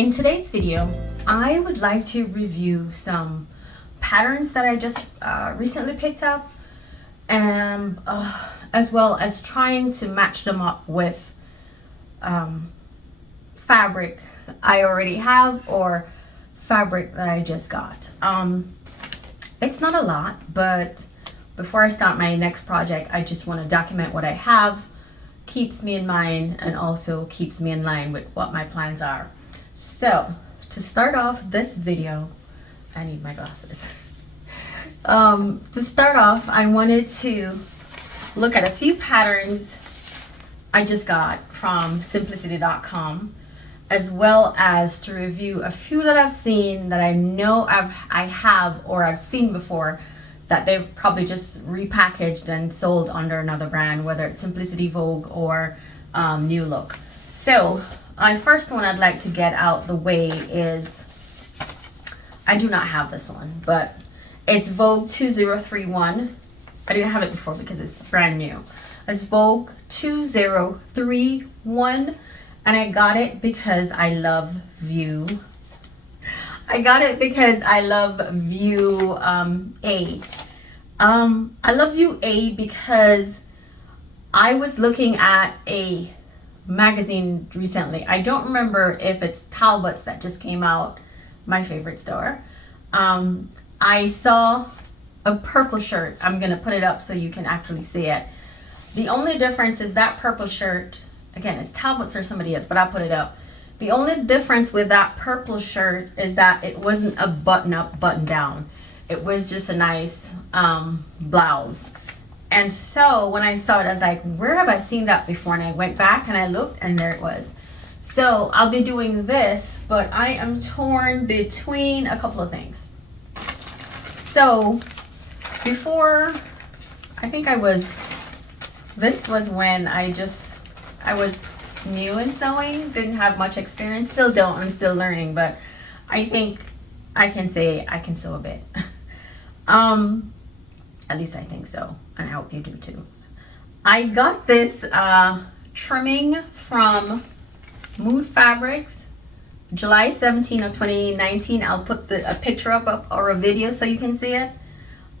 In today's video, I would like to review some patterns that I just recently picked up, and as well as trying to match them up with fabric I already have or fabric that I just got. It's not a lot, but before I start my next project, I just want to document what I have, keeps me in mind, and also keeps me in line with what my plans are. So to start off this video, I need my glasses. To start off, I wanted to look at a few patterns I just got from simplicity.com, as well as to review a few that I've seen that I know I have or I've seen before that they've probably just repackaged and sold under another brand, whether it's Simplicity, Vogue, or NEWLOOK. So my first one I'd like to get out the way is, I do not have this one, but it's Vogue 2031. I didn't have it before because it's brand new. It's Vogue 2031, and I got it because I love VOGUE. I got it because I love VOGUE A. I love VOGUE A because I was looking at a magazine recently. I don't remember if it's Talbot's that just came out, my favorite store. I saw a purple shirt. I'm gonna put it up so you can actually see it. The only difference is that purple shirt, again, it's Talbot's or somebody else, but I'll put it up. The only difference with that purple shirt is that it wasn't a button up, button down. It was just a nice blouse. And so when I saw it, I was like, where have I seen that before? And I went back and I looked, and there it was. So I'll be doing this, but I am torn between a couple of things. So before, I think this was when I was new in sewing, didn't have much experience, still don't, I'm still learning, but I think I can say I can sew a bit. At least I think so, and I hope you do too. I got this trimming from Mood Fabrics, July 17 of 2019. I'll put a picture up or a video so you can see it.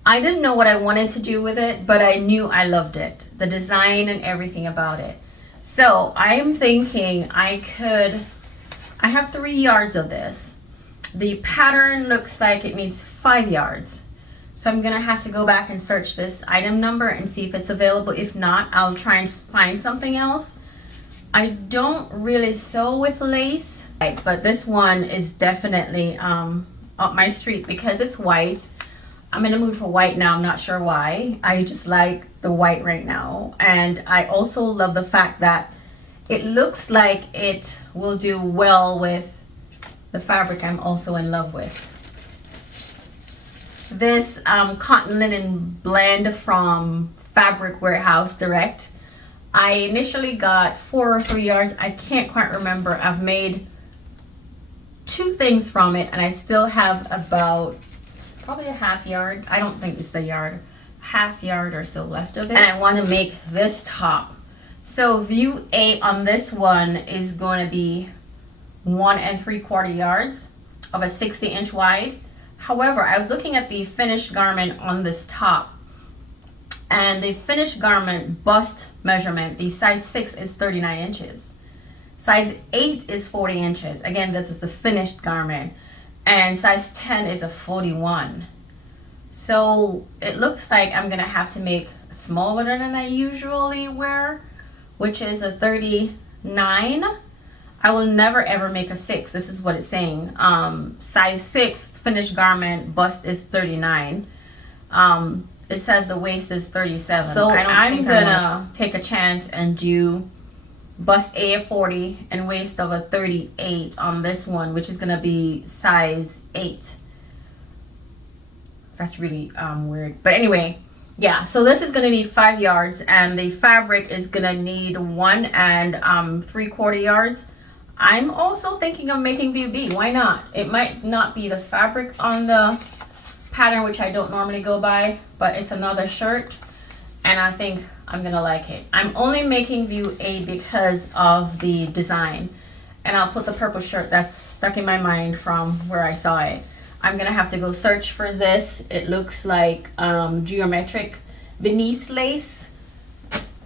I didn't know what I wanted to do with it, but I knew I loved it, the design and everything about it. So I am thinking I have 3 yards of this. The pattern looks like it needs 5 yards. So I'm gonna have to go back and search this item number and see if it's available. If not, I'll try and find something else. I don't really sew with lace, but this one is definitely up my street because it's white. I'm in the mood for white now, I'm not sure why. I just like the white right now. And I also love the fact that it looks like it will do well with the fabric I'm also in love with. This cotton linen blend from Fabric Warehouse Direct. I initially got 4 or 3 yards. I can't quite remember. I've made 2 things from it, and I still have about probably a half yard. I don't think it's a yard, half yard or so left of it. And I want to make this top. So VOGUE A on this one is going to be 1 3/4 yards of a 60-inch wide. However, I was looking at the finished garment on this top, and the finished garment bust measurement, the size 6 is 39 inches. Size 8 is 40 inches. Again, this is the finished garment. And size 10 is a 41. So it looks like I'm gonna have to make smaller than I usually wear, which is a 39. I will never ever make a 6. This is what it's saying. Size 6 finished garment bust is 39. It says the waist is 37. So I'm gonna take a chance and do bust A of 40 and waist of a 38 on this one, which is gonna be size 8. That's really weird, but anyway, yeah. So this is gonna need 5 yards, and the fabric is gonna need 1 3/4 yards. I'm also thinking of making VOGUE B. Why not? It might not be the fabric on the pattern, which I don't normally go by, but it's another shirt, and I think I'm gonna like it. I'm only making VOGUE A because of the design, and I'll put the purple shirt that's stuck in my mind from where I saw it. I'm gonna have to go search for this. It looks like geometric Venice lace.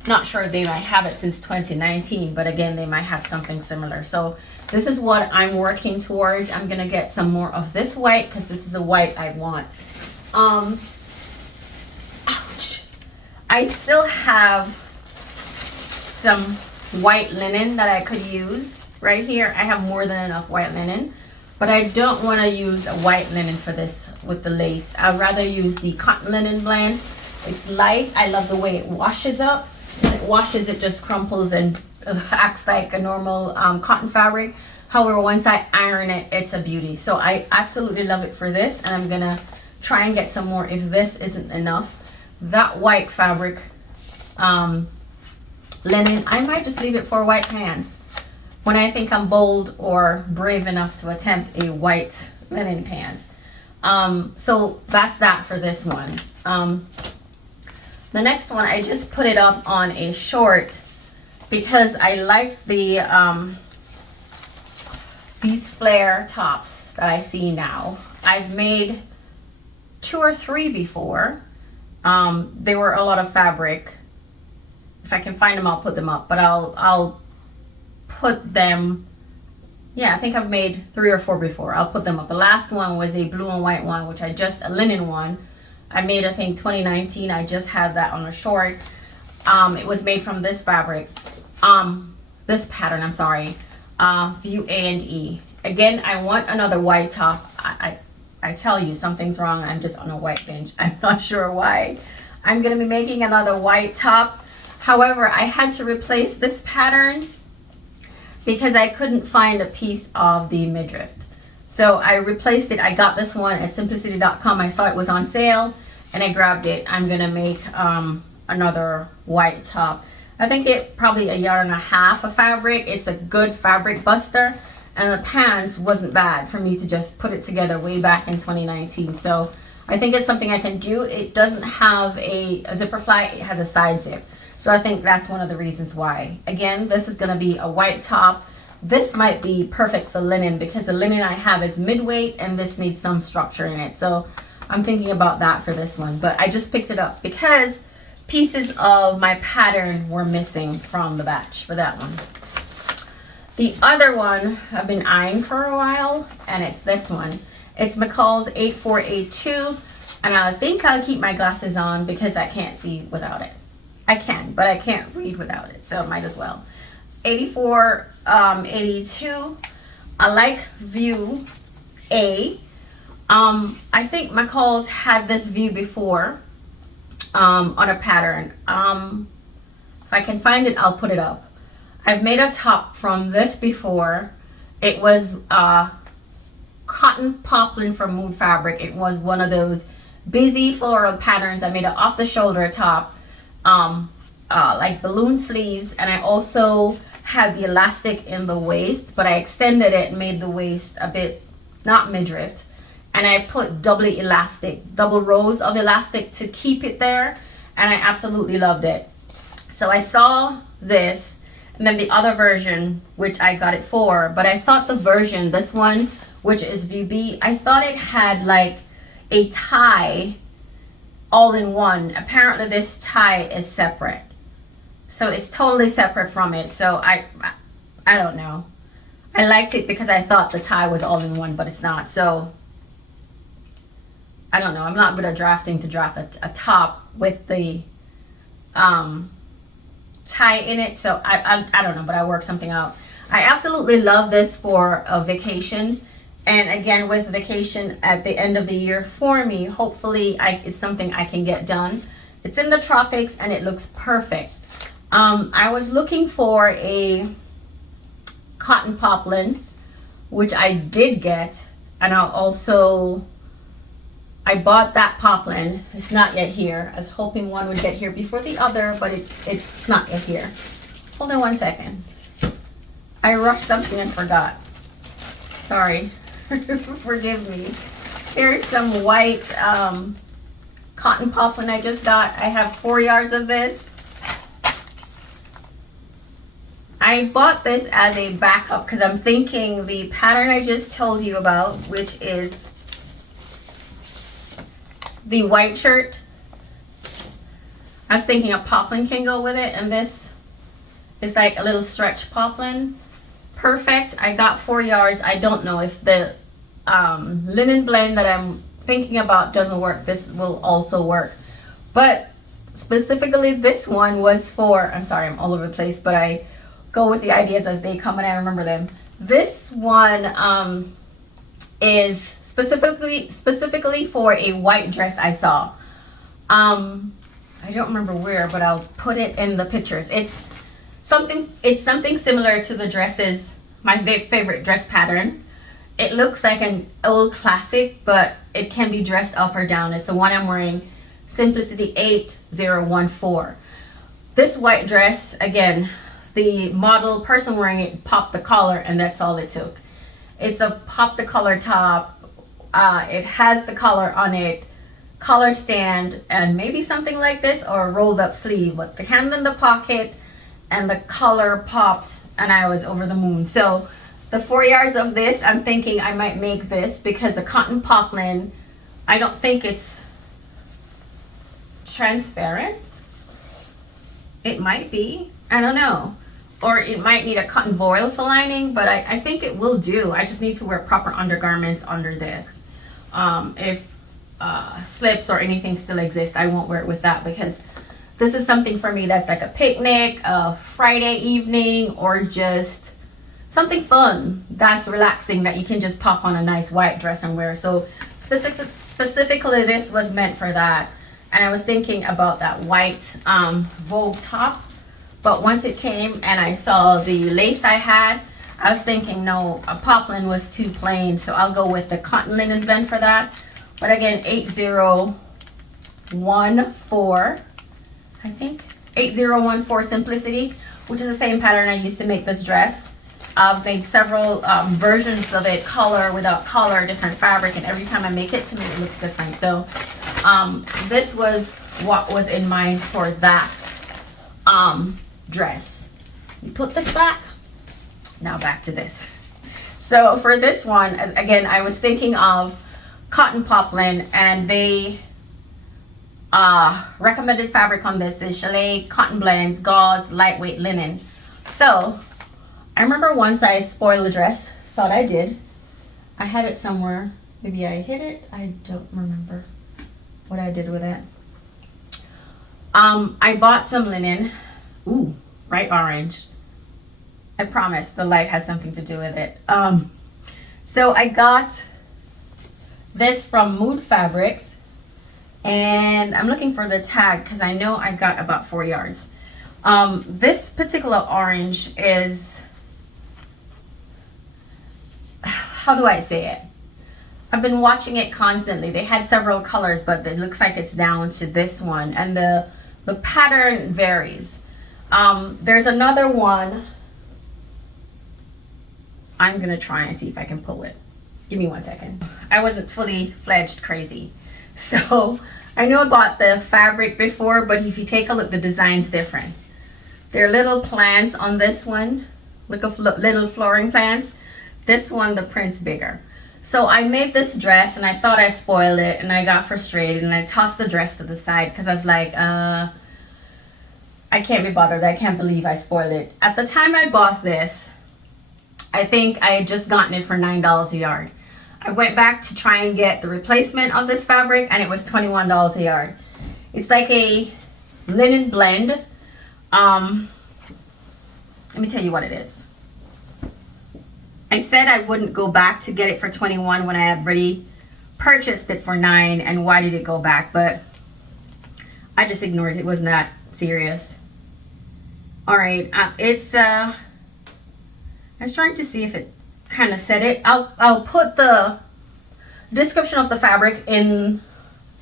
Not sure, they might have it since 2019, but again, they might have something similar. So this is what I'm working towards. I'm gonna get some more of this white because this is a white I want. Ouch. I still have some white linen that I could use right here. I have more than enough white linen, but I don't want to use a white linen for this with the lace. I'd rather use the cotton linen blend. It's light. I love the way it washes up. When it washes, it just crumples and acts like a normal cotton fabric. However, once I iron it, it's a beauty. So I absolutely love it for this, and I'm gonna try and get some more if this isn't enough. That white fabric linen, I might just leave it for white pants when I think I'm bold or brave enough to attempt a white linen pants. So that's that for this one. The next one, I just put it up on a short because I like the these flare tops that I see now. I've made 2 or 3 before. They were a lot of fabric. If I can find them, I'll put them up, but I'll put them, yeah, I think I've made 3 or 4 before. I'll put them up. The last one was a blue and white one, which a linen one. I made, I think 2019. I just had that on a short. It was made from this fabric, this pattern, I'm sorry, View A and E. Again, I want another white top. I tell you, something's wrong. I'm just on a white bench. I'm not sure why. I'm gonna be making another white top. However, I had to replace this pattern because I couldn't find a piece of the midriff. So I replaced it. I got this one at simplicity.com. I saw it was on sale and I grabbed it. I'm gonna make another white top. I think it probably 1.5 yards of fabric. It's a good fabric buster, and the pants wasn't bad for me to just put it together way back in 2019. So I think it's something I can do. It doesn't have a zipper fly, it has a side zip. So I think that's one of the reasons why. Again, this is gonna be a white top. This might be perfect for linen because the linen I have is mid-weight and this needs some structure in it. So I'm thinking about that for this one, but I just picked it up because pieces of my pattern were missing from the batch for that one. The other one I've been eyeing for a while, and it's this one. It's MCCalls 8482, and I think I'll keep my glasses on because I can't see without it. I can, but I can't read without it, so might as well. 8482. I like View A. I think MCCalls had this view before on a pattern. If I can find it, I'll put it up. I've made a top from this before. It was cotton poplin from Mood Fabric. It was one of those busy floral patterns. I made an off the shoulder top, like balloon sleeves, and I also had the elastic in the waist, but I extended it and made the waist a bit not midriff, and I put double rows of elastic to keep it there, and I absolutely loved it. So I saw this and then the other version, which I got it for, but I thought the version, this one, which is View B, I thought it had like a tie all in one. Apparently this tie is separate. So it's totally separate from it. So I don't know. I liked it because I thought the tie was all in one, but it's not. So I don't know. I'm not good at drafting to draft a top with the tie in it. So I don't know, but I worked something out. I absolutely love this for a vacation. And again, with vacation at the end of the year for me, hopefully it's something I can get done. It's in the tropics and it looks perfect. I was looking for a cotton poplin, which I did get, and I bought that poplin. It's not yet here. I was hoping one would get here before the other, but it's not yet here. Hold on one second. I rushed something and forgot. Sorry. Forgive me. Here's some white cotton poplin I just got. I have 4 yards of this. I bought this as a backup because I'm thinking the pattern I just told you about, which is the white shirt, I was thinking a poplin can go with it, and this is like a little stretch poplin. Perfect. I got 4 yards. I don't know if the linen blend that I'm thinking about doesn't work. This will also work. But specifically this one was for, I'm sorry, I'm all over the place, but I go with the ideas as they come and I remember them. This one is specifically for a white dress I saw. I don't remember where, but I'll put it in the pictures. It's something similar to the dresses, my favorite dress pattern. It looks like an old classic, but it can be dressed up or down. It's the one I'm wearing, Simplicity 8014. This white dress, again, the model person wearing it popped the collar, and that's all it took. It's a pop the collar top. It has the collar on it, collar stand, and maybe something like this, or a rolled up sleeve, but the hand in the pocket and the collar popped, and I was over the moon. So the 4 yards of this, I'm thinking I might make this because the cotton poplin, I don't think it's transparent. It might be, I don't know. Or it might need a cotton voile for lining, but I think it will do. I just need to wear proper undergarments under this. If slips or anything still exist, I won't wear it with that, because this is something for me that's like a picnic, a Friday evening, or just something fun that's relaxing that you can just pop on a nice white dress and wear. So specifically this was meant for that. And I was thinking about that white Vogue top, but once it came and I saw the lace I had, I was thinking, no, a poplin was too plain, so I'll go with the cotton linen blend for that. But again, 8014, I think, 8014 Simplicity, which is the same pattern I used to make this dress. I've made several versions of it, color, without color, different fabric, and every time I make it, to me it looks different. So this was what was in mind for that dress. You put this back. Now back to this. So for this one, again, I was thinking of cotton poplin, and they recommended fabric on this is chalet, cotton blends, gauze, lightweight linen. So I remember once I spoiled a dress, thought I did. I had it somewhere. Maybe I hid it. I don't remember what I did with it. I bought some linen. Ooh, bright orange. I promise the light has something to do with it. So I got this from Mood Fabrics, and I'm looking for the tag because I know I've got about 4 yards. This particular orange is, how do I say it? I've been watching it constantly. They had several colors, but it looks like it's down to this one, and the pattern varies. There's another one. I'm gonna try and see if I can pull it. Give me 1 second. I wasn't fully fledged crazy. So I know I bought the fabric before, but if you take a look, the design's different. There are little plants on this one, little flooring plants. This one, the print's bigger. So I made this dress and I thought I spoiled it, and I got frustrated and I tossed the dress to the side because I was like, I can't be bothered. I can't believe I spoiled it. At the time I bought this, I think I had just gotten it for $9 a yard. I went back to try and get the replacement of this fabric, and it was $21 a yard. It's like a linen blend. Let me tell you what it is. I said I wouldn't go back to get it for 21 when I had already purchased it for 9, and why did it go back? But I just ignored it. It wasn't that serious. All right, I was trying to see if it kind of said it. I'll put the description of the fabric in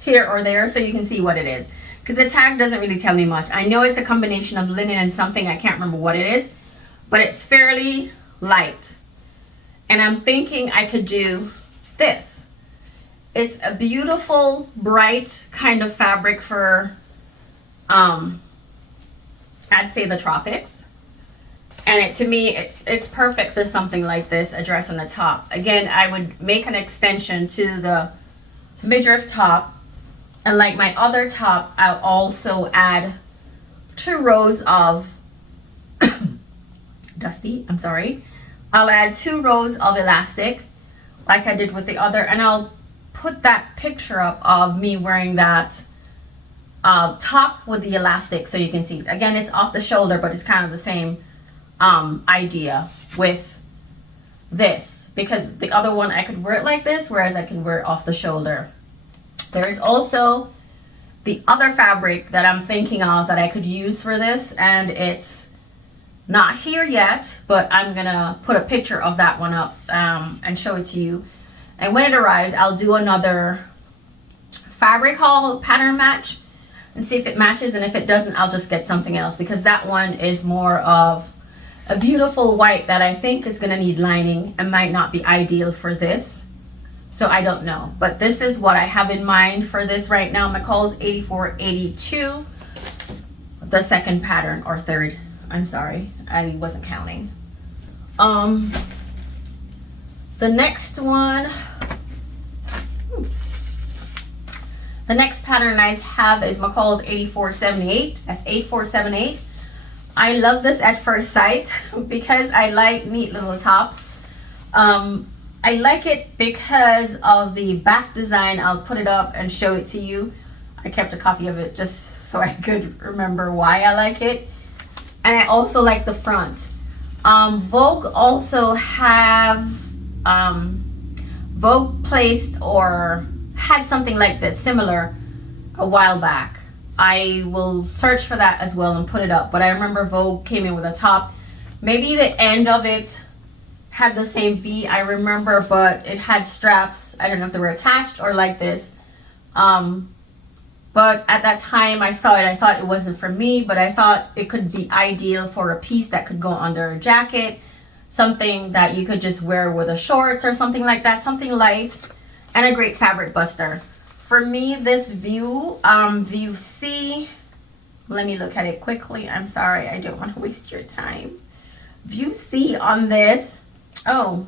here or there so you can see what it is, because the tag doesn't really tell me much. I know it's a combination of linen and something, I can't remember what it is, but it's fairly light. And I'm thinking I could do this. It's a beautiful, bright kind of fabric for, I'd say the tropics. And to me, it's perfect for something like this, a dress on the top. Again, I would make an extension to the midriff top, and like my other top, I'll also add 2 rows of Dusty, I'm sorry. I'll add 2 rows of elastic like I did with the other, and I'll put that picture up of me wearing that top with the elastic so you can see. Again, it's off the shoulder, but it's kind of the same idea with this, because the other one I could wear it like this, whereas I can wear it off the shoulder. There is also the other fabric that I'm thinking of that I could use for this, and it's not here yet, but I'm gonna put a picture of that one up and show it to you. And when it arrives, I'll do another fabric haul pattern match and see if it matches, and if it doesn't, I'll just get something else, because that one is more of a beautiful white that I think is gonna need lining and might not be ideal for this. So I don't know, but this is what I have in mind for this right now. MCCalls 8482, the second pattern, or third. I'm sorry, I wasn't counting. The next one, the next pattern I have is MCCalls 8478. That's 8478. I love this at first sight because I like neat little tops. I like it because of the back design. I'll put it up and show it to you. I kept a copy of it just so I could remember why I like it. And I also like the front. Vogue also have, Vogue placed or had something like this, similar, a while back. I will search for that as well and put it up. But I remember Vogue came in with a top. Maybe the end of it had the same V, I remember, but it had straps. I don't know if they were attached or like this. But at that time I saw it, I thought it wasn't for me, but I thought it could be ideal for a piece that could go under a jacket, something that you could just wear with a shorts or something like that, something light, and a great fabric buster. For me, this view C, let me look at it quickly. I'm sorry, I don't want to waste your time. View C on this, oh,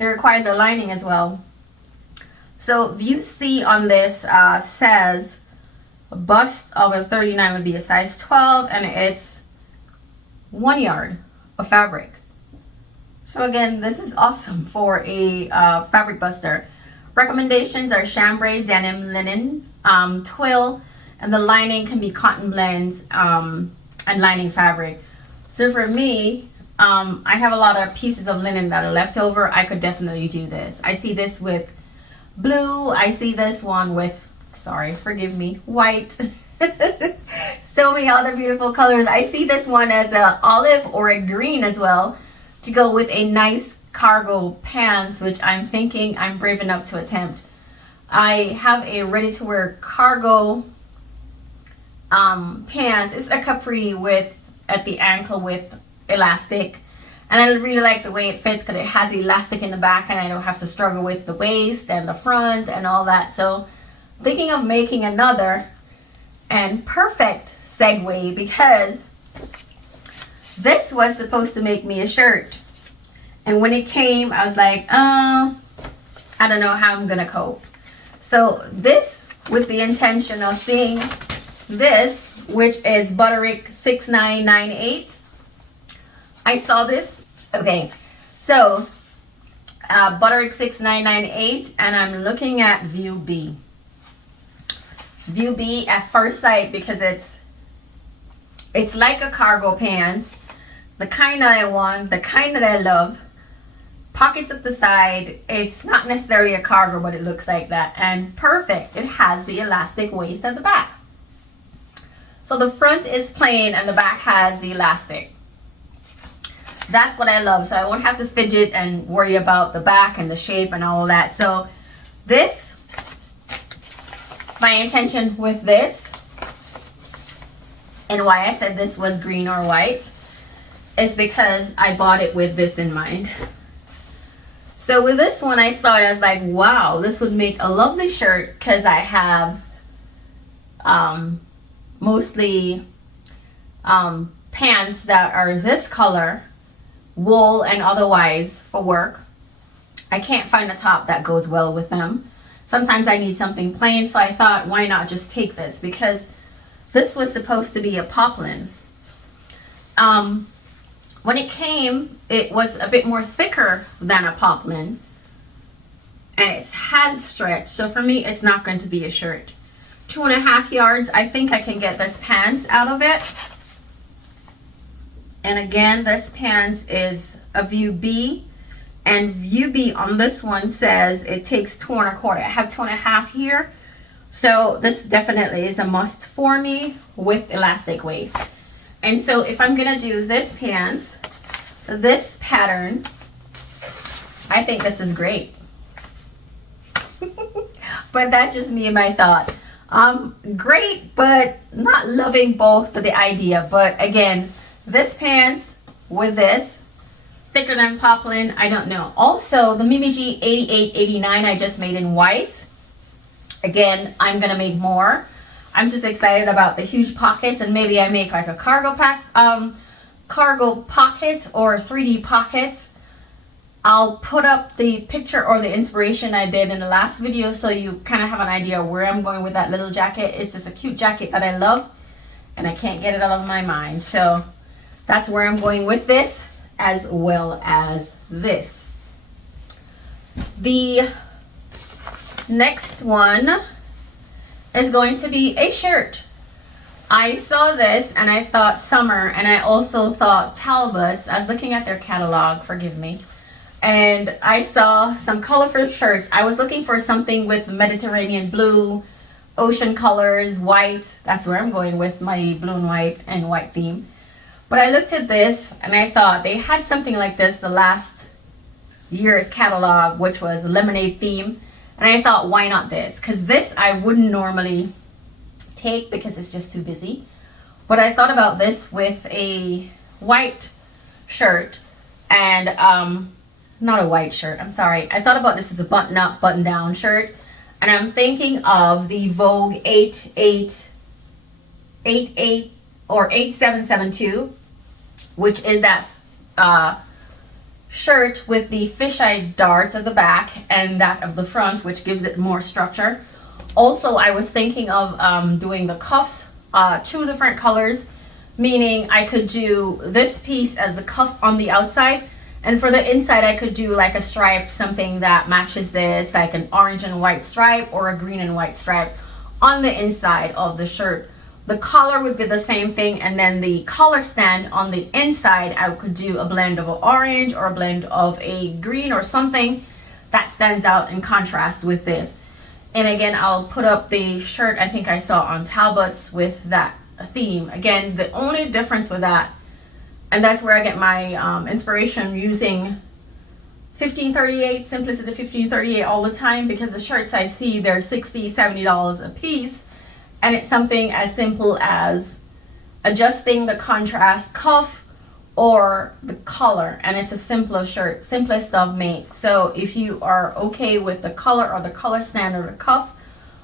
it requires a lining as well. So view C on this says a bust of a 39 would be a size 12, and it's 1 yard of fabric. So again, this is awesome for a fabric buster. Recommendations are chambray, denim, linen, twill, and the lining can be cotton blends and lining fabric. So for me, I have a lot of pieces of linen that are left over. I could definitely do this. I see this with blue. I see this one with, sorry, forgive me, white. So many other beautiful colors. I see this one as a olive or a green as well, to go with a nice cargo pants, which I'm thinking I'm brave enough to attempt. I have a ready-to-wear cargo pants. It's a capri with at the ankle with elastic, and I really like the way it fits because it has elastic in the back, and I don't have to struggle with the waist and the front and all that. So thinking of making another, and perfect segue, because this was supposed to make me a shirt, and when it came I was like, I don't know how I'm gonna cope. So this, with the intention of seeing this, which is BUTTRICK 6998. I saw this. Okay, so BUTTRICK 6998, and I'm looking at view B. View B at first sight, because it's like a cargo pants, the kind that I want, the kind that I love. Pockets at the side. It's not necessarily a cargo, but it looks like that, and perfect. It has the elastic waist at the back. So the front is plain and the back has the elastic. That's what I love. So I won't have to fidget and worry about the back and the shape and all of that. So this, my intention with this, and why I said this was green or white, is because I bought it with this in mind. So with this one, I saw it, I was like, wow, this would make a lovely shirt, because I have mostly pants that are this color, wool and otherwise, for work. I can't find a top that goes well with them. Sometimes I need something plain, so I thought, why not just take this? Because this was supposed to be a poplin. When it came, it was a bit more thicker than a poplin, and it has stretch, so for me it's not going to be a shirt. 2.5 yards, I think I can get this pants out of it. And again, this pants is a view B, and view B on this one says it takes 2.25. I have 2.5 here, so this definitely is a must for me with elastic waist. And so if I'm gonna do this pants, this pattern, I think this is great. But that's just me and my thought. Great, but not loving both the idea. But again, this pants with this, thicker than poplin, I don't know. Also, the Mimi G 8889 I just made in white. Again, I'm gonna make more. I'm just excited about the huge pockets, and maybe I make like a cargo pockets or 3D pockets. I'll put up the picture or the inspiration I did in the last video so you kind of have an idea where I'm going with that little jacket. It's just a cute jacket that I love, and I can't get it out of my mind. So that's where I'm going with this, as well as this. The next one is going to be a shirt. I saw this and I thought summer, and I also thought Talbots. I was looking at their catalog, forgive me, and I saw some colorful shirts. I was looking for something with Mediterranean blue, ocean colors, white. That's where I'm going with my blue and white theme. But I looked at this and I thought they had something like this the last year's catalog, which was a lemonade theme. And I thought, why not this? Because this I wouldn't normally take because it's just too busy. But I thought about this with a white shirt and not a white shirt, I'm sorry. I thought about this as a button-up, button-down shirt. And I'm thinking of the Vogue 8888 or 8772, which is that shirt with the fisheye darts at the back and that of the front, which gives it more structure. Also, I was thinking of doing the cuffs 2 different colors, meaning I could do this piece as a cuff on the outside, and for the inside I could do like a stripe, something that matches this, like an orange and white stripe or a green and white stripe on the inside of the shirt. The collar would be the same thing, and then the collar stand on the inside, I could do a blend of an orange or a blend of a green or something that stands out in contrast with this. And again, I'll put up the shirt I think I saw on Talbots with that theme. Again, the only difference with that, and that's where I get my inspiration, using 1538, Simplicity 1538 all the time, because the shirts I see, they're $60, $70 a piece. And it's something as simple as adjusting the contrast cuff or the color, and it's a simpler shirt, simplest of make. So if you are okay with the color or the color stand or the cuff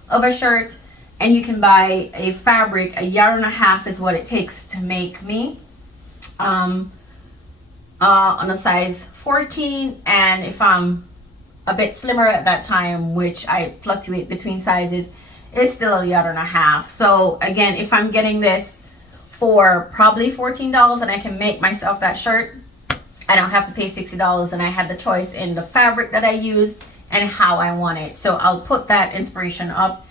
of a shirt, and you can buy a fabric, 1.5 yards is what it takes to make me on a size 14. And if I'm a bit slimmer at that time, which I fluctuate between sizes, it's still 1.5 yards. So again, if I'm getting this for probably $14 and I can make myself that shirt, I don't have to pay $60, and I had the choice in the fabric that I use and how I want it. So I'll put that inspiration up.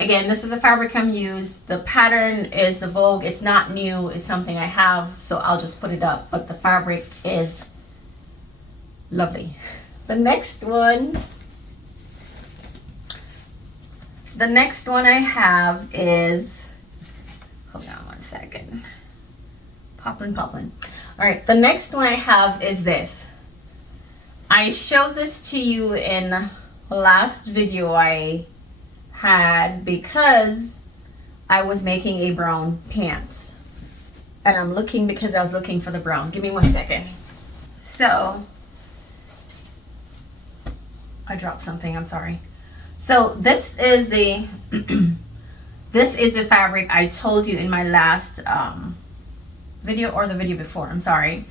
Again, this is a fabric I'm used. The pattern is the Vogue. It's not new, it's something I have, so I'll just put it up, but the fabric is lovely. The next one I have is, hold on one second, poppin'. All right, the next one I have is this. I showed this to you in the last video I had because I was making a brown pants, and I'm looking because I was looking for the brown. Give me 1 second. So I dropped something, I'm sorry. So this is the this is the fabric I told you in my last video or the video before, I'm sorry,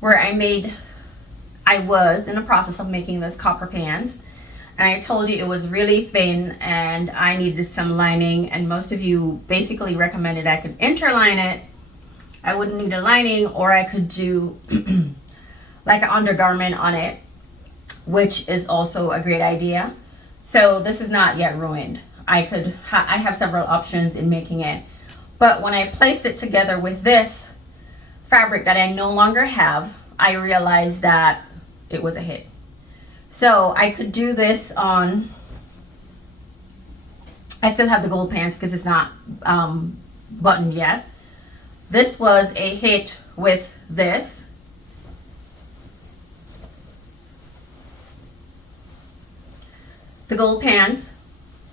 where I was in the process of making this copper pants, and I told you it was really thin and I needed some lining, and most of you basically recommended I could interline it. I wouldn't need a lining, or I could do like an undergarment on it, which is also a great idea. So this is not yet ruined. I have several options in making it, but when I placed it together with this fabric that I no longer have, I realized that it was a hit. So I could do this on, I still have the gold pants because it's not buttoned yet. This was a hit with this. The gold pants,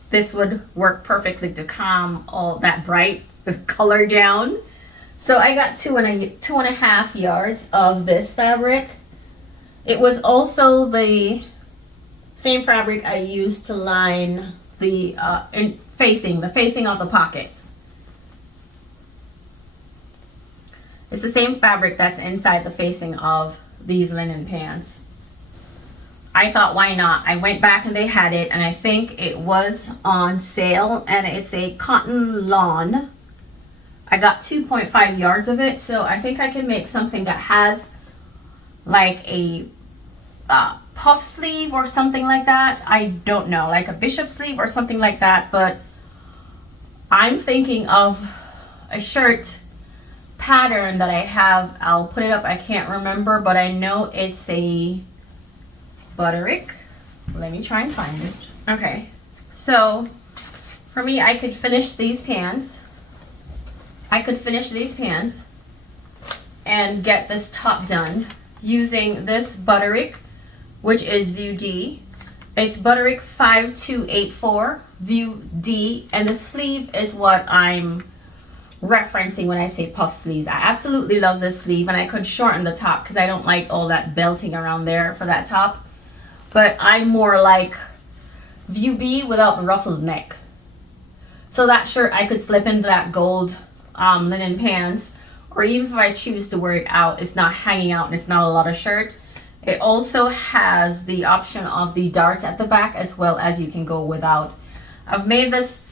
this would work perfectly to calm all that bright color down. So I got 2.5 yards of this fabric. It was also the same fabric I used to line the facing of the pockets. It's the same fabric that's inside the facing of these linen pants. I thought, why not? I went back and they had it, and I think it was on sale, and it's a cotton lawn. I got 2.5 yards of it, so I think I can make something that has like a puff sleeve or something like that. I don't know, like a bishop sleeve or something like that, but I'm thinking of a shirt pattern that I have. I'll put it up. I can't remember, but I know it's a BUTTRICK. Let me try and find it. Okay, so for me, I could finish these pants. And get this top done using this BUTTRICK, which is View D. It's BUTTRICK 5284 View D, and the sleeve is what I'm referencing when I say puff sleeves. I absolutely love this sleeve, and I could shorten the top because I don't like all that belting around there for that top. But I'm more like View B without the ruffled neck. So that shirt I could slip into that gold linen pants, or even if I choose to wear it out, it's not hanging out and it's not a lot of shirt. It also has the option of the darts at the back, as well as you can go without. I've made this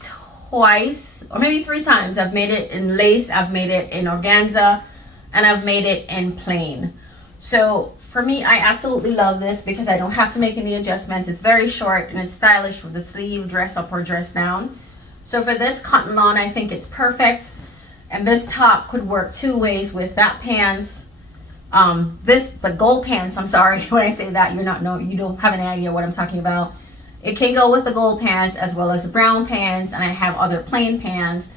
twice or maybe 3 times. I've made it in lace, I've made it in organza, and I've made it in plain. So for me, I absolutely love this because I don't have to make any adjustments. It's very short and it's stylish with the sleeve, dress up or dress down. So for this cotton lawn, I think it's perfect. And this top could work 2 ways with that pants. The gold pants, I'm sorry, when I say that, you don't have any idea what I'm talking about. It can go with the gold pants as well as the brown pants, and I have other plain pants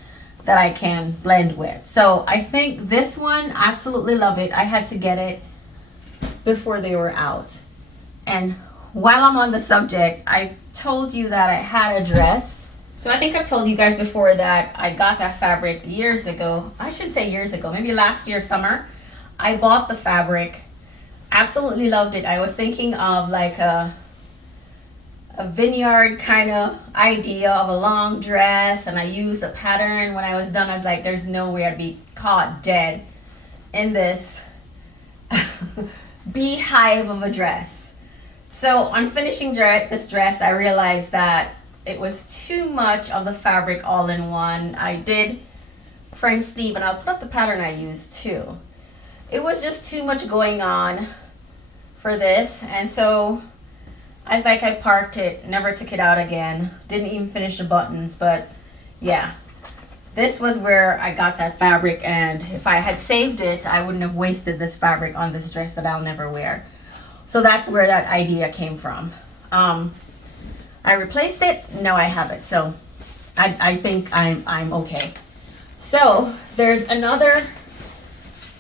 that I can blend with. So I think this one, absolutely love it. I had to get it before they were out. And while I'm on the subject, I told you that I had a dress. So I think I've told you guys before that I got that fabric years ago. I shouldn't say years ago, maybe last year summer. I bought the fabric, absolutely loved it. I was thinking of like a vineyard kind of idea of a long dress, and I used a pattern. When I was done, I was like, there's no way I'd be caught dead in this beehive of a dress. So on finishing this dress, I realized that it was too much of the fabric all in one. I did French sleeve, and I'll put up the pattern I used too. It was just too much going on for this, and so I was like, I parked it, never took it out again, didn't even finish the buttons. But yeah, this was where I got that fabric, and if I had saved it, I wouldn't have wasted this fabric on this dress that I'll never wear. So that's where that idea came from. I replaced it. No, I haven't. So I think I'm okay. So there's another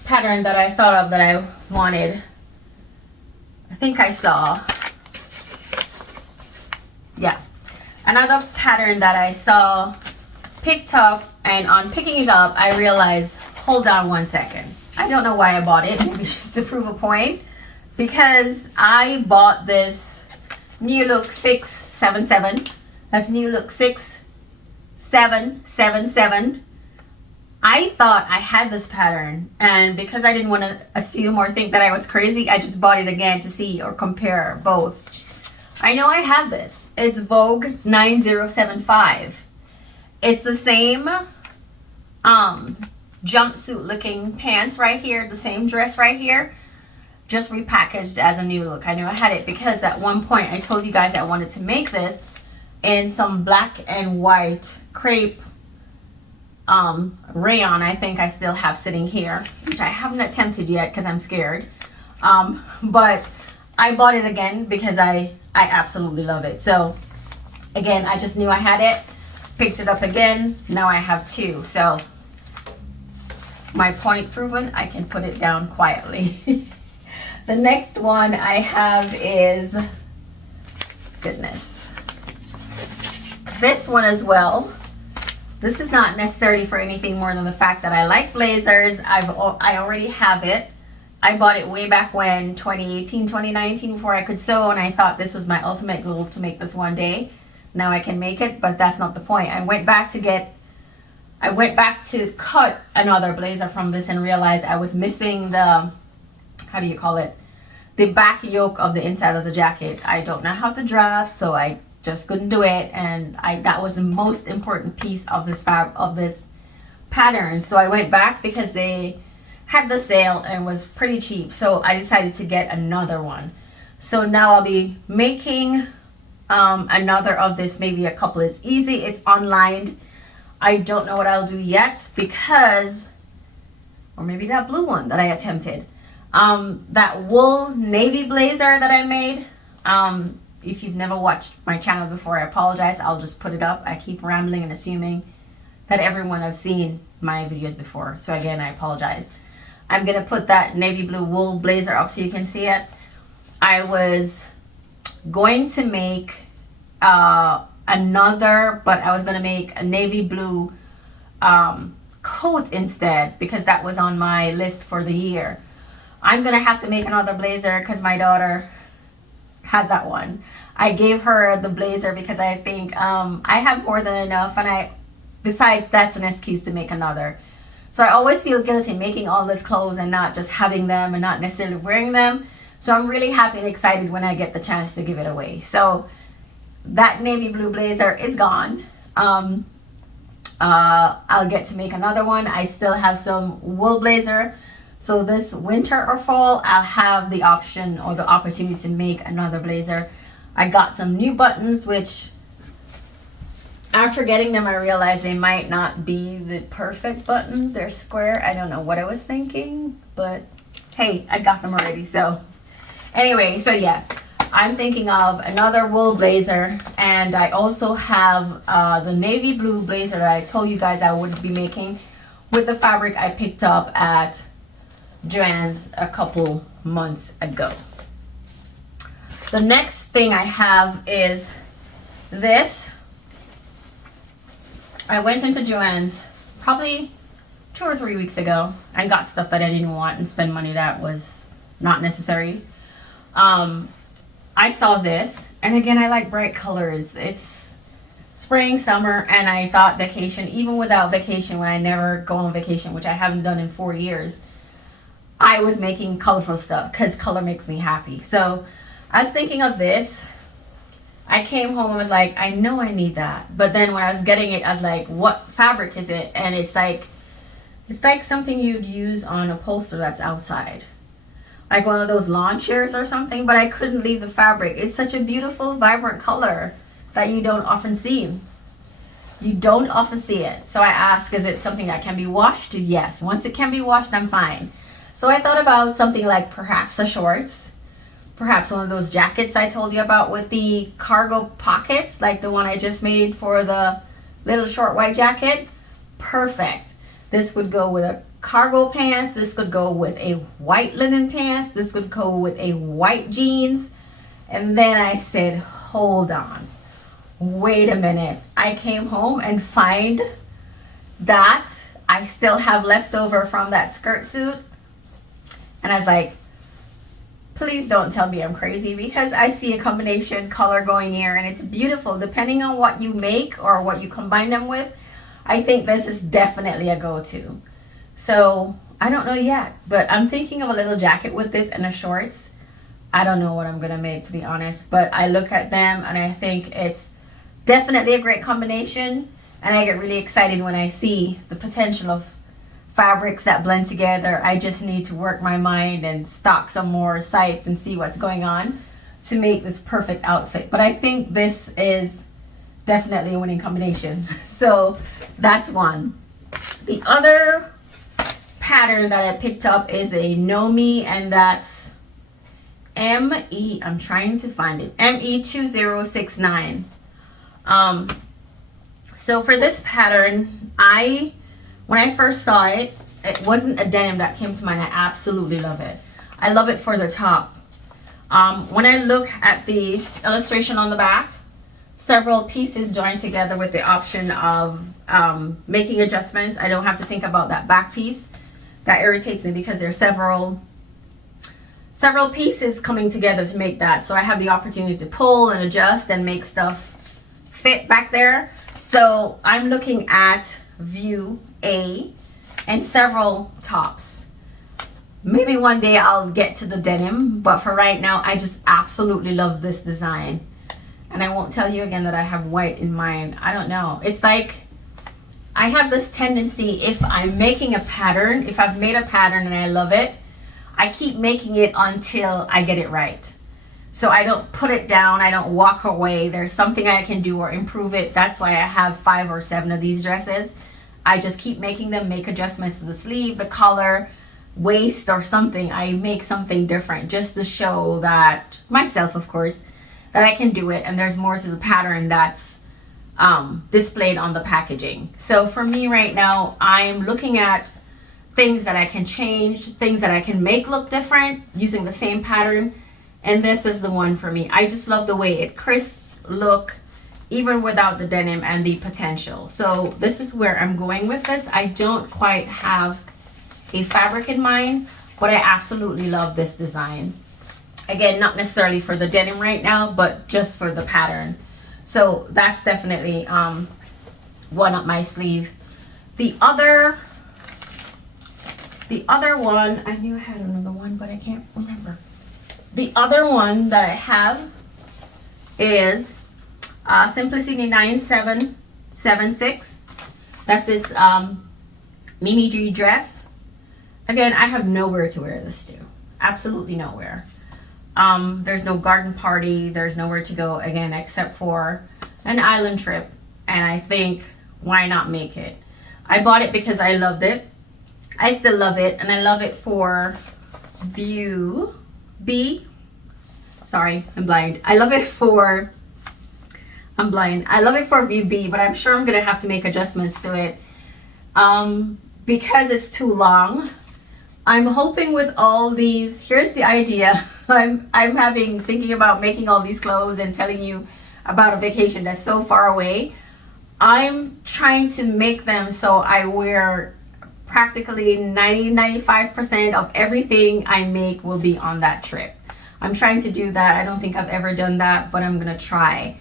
pattern that I thought of that I wanted. I think I saw. Yeah. Another pattern that I saw picked up, and on picking it up, I realized, hold on one second. I don't know why I bought it. Maybe just to prove a point. Because I bought this NEWLOOK 677. That's NEWLOOK 6777 I thought I had this pattern, and because I didn't want to assume or think that I was crazy, I just bought it again to see or compare both. I know I have this. It's Vogue 9075. It's the same jumpsuit looking pants right here, the same dress right here, just repackaged as a new look. I knew I had it because at one point I told you guys I wanted to make this in some black and white crepe rayon. I think I still have sitting here, which I haven't attempted yet because I'm scared, but I bought it again because I absolutely love it. So again, I just knew I had it, picked it up again. Now I have two, so my point proven. I can put it down quietly. The next one I have is, goodness, this one as well. This is not necessarily for anything more than the fact that I like blazers. I already have it. I bought it way back when, 2018, 2019, before I could sew, and I thought this was my ultimate goal to make this one day. Now I can make it, but that's not the point. I went back to cut another blazer from this and realized I was missing the, how do you call it? The back yoke of the inside of the jacket. I don't know how to draft, so I just couldn't do it, and that was the most important piece of this pattern. So I went back because they had the sale and was pretty cheap, so I decided to get another one. So now I'll be making another of this. Maybe a couple. It's easy, it's online. I don't know what I'll do yet because, or maybe that blue one that I attempted, that wool navy blazer that I made. If you've never watched my channel before, I apologize. I'll just put it up. I keep rambling and assuming that everyone has seen my videos before. So again, I apologize. I'm going to put that navy blue wool blazer up so you can see it. I was going to make another, but I was going to make a navy blue coat instead because that was on my list for the year. I'm going to have to make another blazer because my daughter has that one. I gave her the blazer because I think I have more than enough, and besides, that's an excuse to make another. So I always feel guilty making all this clothes and not just having them and not necessarily wearing them. So I'm really happy and excited when I get the chance to give it away. So that navy blue blazer is gone. I'll get to make another one. I still have some wool blazer. So this winter or fall, I'll have the option or the opportunity to make another blazer. I got some new buttons, which after getting them, I realized they might not be the perfect buttons. They're square. I don't know what I was thinking, but hey, I got them already. So anyway, so yes, I'm thinking of another wool blazer, and I also have the navy blue blazer that I told you guys I would be making with the fabric I picked up at Joann's a couple months ago. The next thing I have is this. I went into Joann's probably 2 or 3 weeks ago and got stuff that I didn't want and spend money that was not necessary. I saw this, and again, I like bright colors. It's spring, summer, and I thought vacation, even without vacation, when I never go on vacation, which I haven't done in 4 years, I was making colorful stuff because color makes me happy. So I was thinking of this. I came home and was like, I know I need that. But then when I was getting it, I was like, what fabric is it? And it's like something you'd use on a poster that's outside. Like one of those lawn chairs or something, but I couldn't leave the fabric. It's such a beautiful, vibrant color that you don't often see. You don't often see it. So I asked, is it something that can be washed? Yes. Once it can be washed, I'm fine. So I thought about something like perhaps a shorts, perhaps one of those jackets I told you about with the cargo pockets, like the one I just made for the little short white jacket. Perfect. This would go with a cargo pants. This could go with a white linen pants. This would go with a white jeans. And then I said, hold on, wait a minute. I came home and find that I still have leftover from that skirt suit. And I was like, please don't tell me I'm crazy, because I see a combination color going here and it's beautiful. Depending on what you make or what you combine them with, I think this is definitely a go-to. So I don't know yet, but I'm thinking of a little jacket with this and a shorts. I don't know what I'm gonna make, to be honest, but I look at them and I think it's definitely a great combination, and I get really excited when I see the potential of fabrics that blend together. I just need to work my mind and stock some more sites and see what's going on to make this perfect outfit. But I think this is definitely a winning combination. So that's one. The other pattern that I picked up is a KnowMe, and that's ME, I'm trying to find it, ME2069. So for this pattern, when I first saw it, it wasn't a denim that came to mind. I absolutely love it. I love it for the top. When I look at the illustration on the back, several pieces joined together with the option of making adjustments. I don't have to think about that back piece. That irritates me because there's several pieces coming together to make that. So I have the opportunity to pull and adjust and make stuff fit back there. So I'm looking at view A and several tops. Maybe one day I'll get to the denim, but for right now, I just absolutely love this design. And I won't tell you again that I have white in mind. I don't know. It's like I have this tendency, if I'm making a pattern, if I've made a pattern and I love it, I keep making it until I get it right. So I don't put it down, I don't walk away. There's something I can do or improve it. That's why I have 5 or 7 of these dresses. I just keep making them, make adjustments to the sleeve, the collar, waist, or something. I make something different just to show that, myself of course, that I can do it, and there's more to the pattern that's displayed on the packaging. So for me right now, I'm looking at things that I can change, things that I can make look different using the same pattern, and this is the one for me. I just love the way it crisp look even without the denim and the potential. So this is where I'm going with this. I don't quite have a fabric in mind, but I absolutely love this design. Again, not necessarily for the denim right now, but just for the pattern. So that's definitely one up my sleeve. The other one, I knew I had another one, but I can't remember. The other one that I have is Simplicity 9776. That's this Mimi G dress. Again, I have nowhere to wear this to. Absolutely nowhere. There's no garden party. There's nowhere to go, again, except for an island trip. And I think, why not make it? I bought it because I loved it. I still love it. And I love it for view B. Sorry, I'm blind. I love it for... I'm blind. I love it for view B, but I'm sure I'm going to have to make adjustments to it. Because it's too long. I'm hoping with all these, here's the idea. I'm thinking about making all these clothes and telling you about a vacation that's so far away. I'm trying to make them so I wear practically 90-95% of everything I make will be on that trip. I'm trying to do that. I don't think I've ever done that, but I'm gonna try.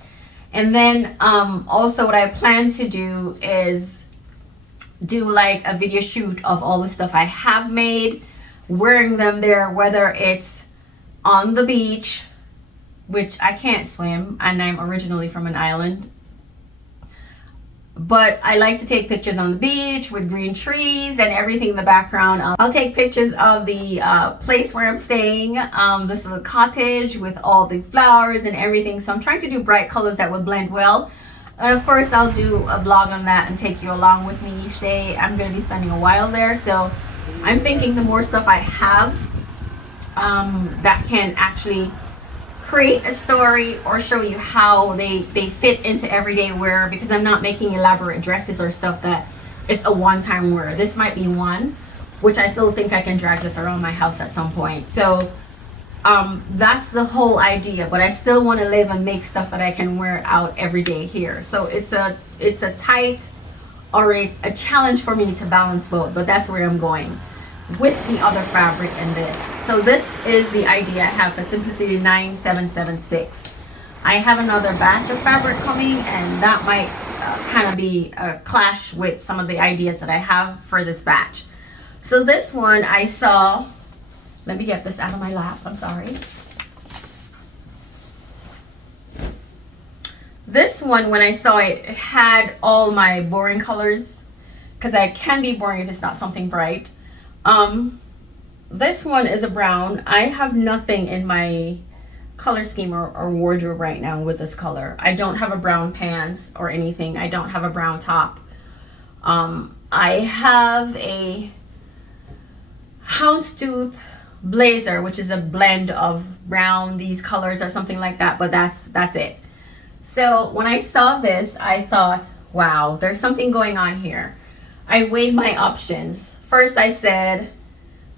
And then also what I plan to do is do like a video shoot of all the stuff I have made, wearing them there, whether it's on the beach, which I can't swim, and I'm originally from an island, but I like to take pictures on the beach with green trees and everything in the background. I'll take pictures of the place where I'm staying, this little cottage with all the flowers and everything. So I'm trying to do bright colors that will blend well. And of course, I'll do a vlog on that and take you along with me each day. I'm going to be spending a while there. So I'm thinking the more stuff I have that can actually create a story or show you how they fit into everyday wear, because I'm not making elaborate dresses or stuff that is a one-time wear. This might be one, which I still think I can drag this around my house at some point. So that's the whole idea, but I still want to live and make stuff that I can wear out every day here. So it's a tight or a challenge for me to balance both, but that's where I'm going with the other fabric and this. So this is the idea I have for Simplicity 9776. I have another batch of fabric coming, and that might kind of be a clash with some of the ideas that I have for this batch. So this one I saw, let me get this out of my lap, I'm sorry. This one, when I saw it, it had all my boring colors, because I can be boring if it's not something bright. This one is a brown. I have nothing in my color scheme or wardrobe right now with this color. I don't have a brown pants or anything. I don't have a brown top. I have a houndstooth blazer, which is a blend of brown, these colors or something like that, but that's it. So when I saw this, I thought, wow, there's something going on here. I weighed my options. First I said,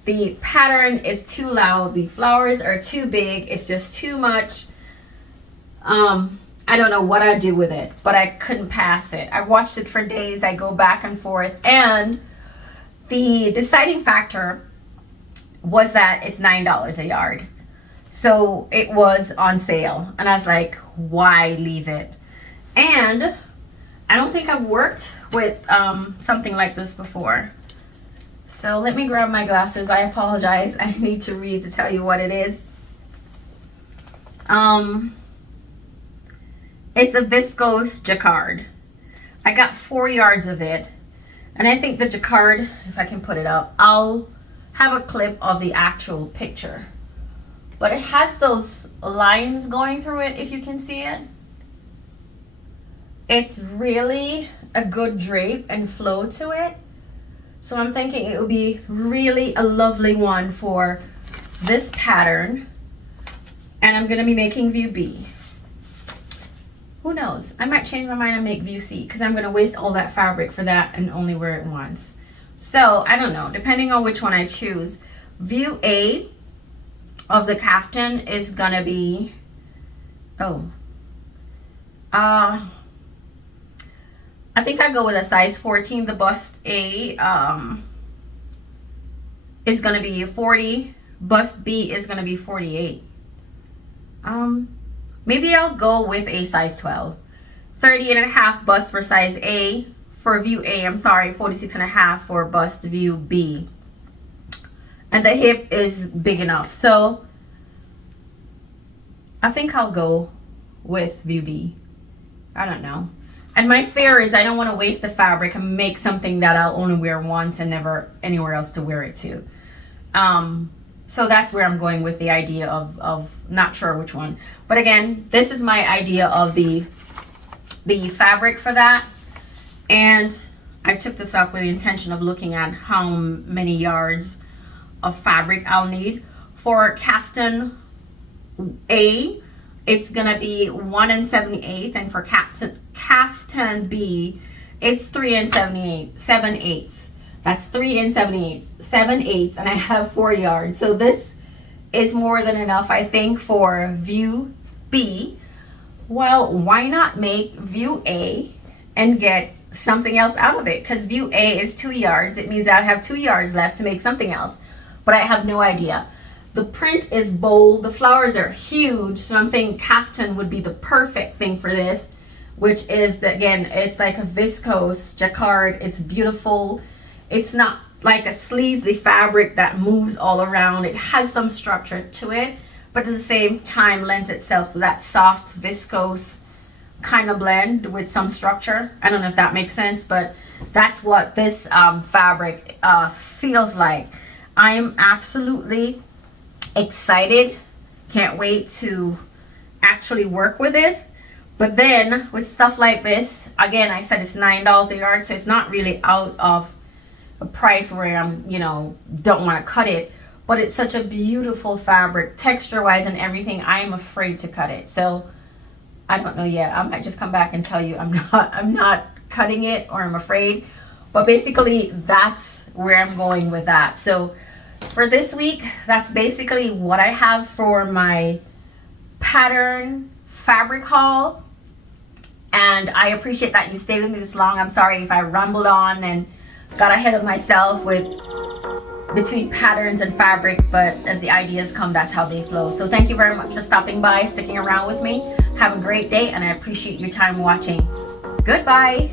the pattern is too loud, the flowers are too big, it's just too much. I don't know what I'd do with it, but I couldn't pass it. I watched it for days, I go back and forth, and the deciding factor was that it's $9 a yard. So it was on sale, and I was like, why leave it? And I don't think I've worked with something like this before. So let me grab my glasses. I apologize. I need to read to tell you what it is. It's a viscose jacquard. I got 4 yards of it. And I think the jacquard, if I can put it up, I'll have a clip of the actual picture. But it has those lines going through it, if you can see it. It's really a good drape and flow to it. So I'm thinking it would be really a lovely one for this pattern. And I'm gonna be making view B. Who knows? I might change my mind and make view C, because I'm gonna waste all that fabric for that and only wear it once. So I don't know, depending on which one I choose. View A of the Caftan is gonna be, I think I go with a size 14. The bust A is gonna be 40. Bust B is gonna be 48. Maybe I'll go with a size 12. 38.5 bust for size A. For view A, I'm sorry, 46.5 for bust view B. And the hip is big enough. So I think I'll go with view B. I don't know. And my fear is I don't want to waste the fabric and make something that I'll only wear once and never anywhere else to wear it to. So that's where I'm going with the idea of not sure which one. But again, this is my idea of the fabric for that. And I took this up with the intention of looking at how many yards of fabric I'll need. For Caftan A, it's gonna be 1 7/8, and for Caftan B, it's 3 7/8. That's 3 7/8, 7/8, and I have 4 yards. So this is more than enough, I think, for view B. Well, why not make view A and get something else out of it? Because view A is 2 yards. It means I have 2 yards left to make something else, but I have no idea. The print is bold, the flowers are huge, so I'm thinking Caftan would be the perfect thing for this, which is, again, it's like a viscose jacquard. It's beautiful. It's not like a sleazy fabric that moves all around. It has some structure to it, but at the same time lends itself to that soft viscose kind of blend with some structure. I don't know if that makes sense, but that's what this fabric feels like. I am absolutely excited. Can't wait to actually work with it. But then with stuff like this, again, I said it's $9 a yard, so it's not really out of a price where I'm, you know, don't want to cut it. But it's such a beautiful fabric, texture wise and everything. I am afraid to cut it. So I don't know yet. I might just come back and tell you I'm not cutting it, or I'm afraid. But basically that's where I'm going with that. So for this week, that's basically what I have for my pattern fabric haul. And I appreciate that you stayed with me this long. I'm sorry if I rambled on and got ahead of myself with between patterns and fabric, but as the ideas come, that's how they flow. So thank you very much for stopping by, sticking around with me. Have a great day, and I appreciate your time watching. Goodbye.